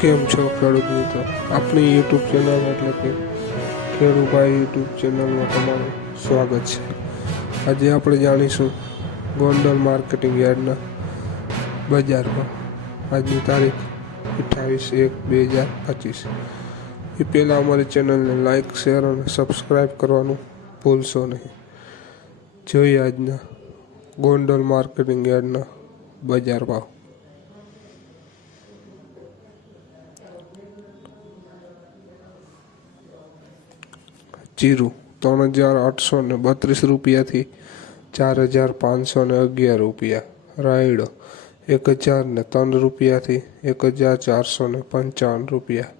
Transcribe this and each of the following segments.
કેમ છો ખેડૂત મિત્રો? આપણી યુટ્યુબ ચેનલ એટલે કે ખેડૂભાઈ યુટ્યુબ ચેનલમાં તમારું સ્વાગત છે. આજે આપણે જાણીશું ગોંડલ માર્કેટિંગ યાર્ડના બજાર ભાવ. આજની તારીખ 28/1/2025. એ પહેલાં અમારી ચેનલને લાઇક, શેર અને સબસ્ક્રાઈબ કરવાનું ભૂલશો નહીં. જોઈએ આજના ગોંડલ માર્કેટિંગ યાર્ડના બજાર ભાવ. જીરું 3832 રૂપિયાથી 4511 રૂપિયા. રાયડો 1003 રૂપિયાથી 1455 રૂપિયા.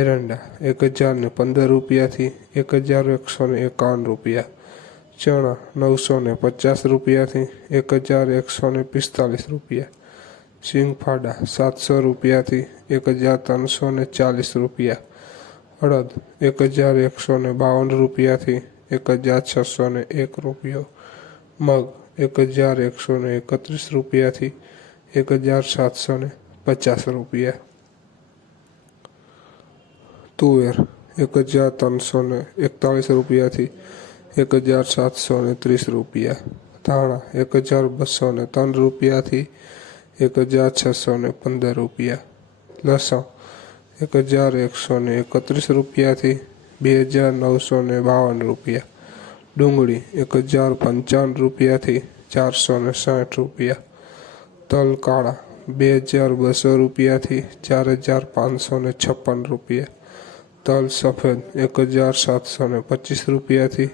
એરંડા 1015 રૂપિયાથી 1151 રૂપિયા. ચણા 950 રૂપિયાથી 1145 રૂપિયા. સિંગફાડા 700 રૂપિયાથી 1340 રૂપિયા. અડદ 1152 રૂપિયાથી 1601 રૂપિયો. મગ 1131 રૂપિયાથી 1750 રૂપિયા. તુવેર 1341 રૂપિયાથી 1730 રૂપિયા. ધાણા 1203 રૂપિયાથી 1615 રૂપિયા. લસણ 1131 રૂપિયાથી 2952 રૂપિયા. ડુંગળી 1055 રૂપિયાથી 460 રૂપિયા. તલ કાળા 2200 રૂપિયાથી 4556 રૂપિયા. તલ સફેદ 1725 રૂપિયાથી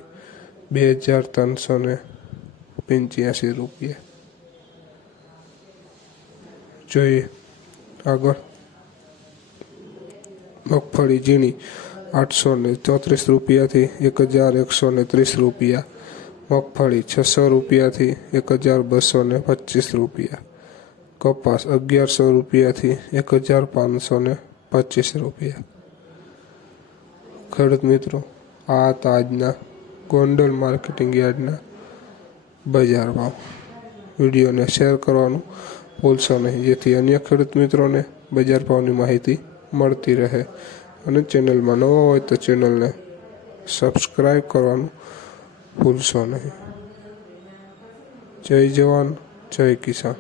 2385 રૂપિયા. જોઈએ આગળ મગફળી ઝીણી 834 રૂપિયાથી 1130 રૂપિયા. મગફળી 600 રૂપિયાથી 1225 રૂપિયા. કપાસ 1100 રૂપિયાથી 1525 રૂપિયા. ખેડૂત મિત્રો, આ હતા આજના ગોંડલ માર્કેટિંગ યાર્ડના બજાર ભાવ. વિડીયોને શેર કરવાનું ભૂલશો નહીં, જેથી અન્ય ખેડૂત મિત્રોને બજાર ભાવની માહિતી મળતી રહે. અને ચેનલમાં નવા હોય તો ચેનલને સબસ્ક્રાઈબ કરવાનું ભૂલશો નહીં. જય જવાન, જય કિસાન.